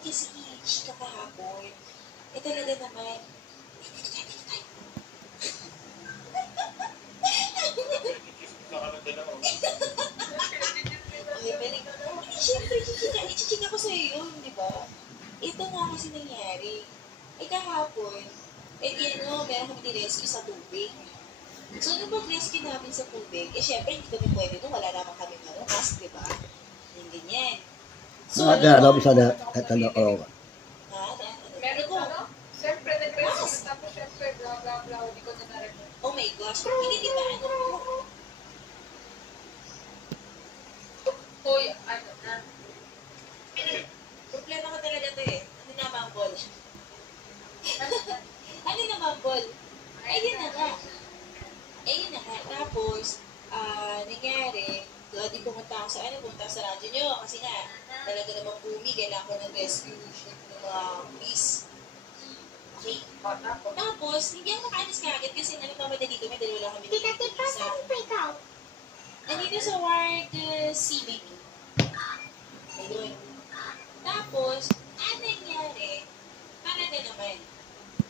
kasi chika kahapon. Eh talaga naman, dito tayo. Okay, balik. Siyempre, ichichika ko sa'yo yun, di ba? Ito nga kasi nangyari. Eh kahapon, eh di ano, meron kami ni-rescue sa tubig. So, nung pag-rescue namin sa tubig, eh syempre, hindi kami pwede doon, wala naman kami mask, di ba? Yung ganyan. So, Alam mo sana, oo. Ha? Meron ko, ano? Siyempre, nag-rescue, tapos siyempre, blah, blah, blah, hindi ko na narinig. Oh my gosh, hindi di ba ano? Hoy, ano na. Problema ko talaga to eh. Ano na mambol? Ano na mambol? Ayun na nga. Ayun na nga. Tapos, nangyari, di pumunta ako sa radyo nyo. Kasi nga, talaga namang bumi, kailangan ko ng rescue ng mga police. Okay. Tapos, hindi ako makaalis kagad kasi nagmamadali kami dahil wala kami dito. Nandito sa Ward C, baby.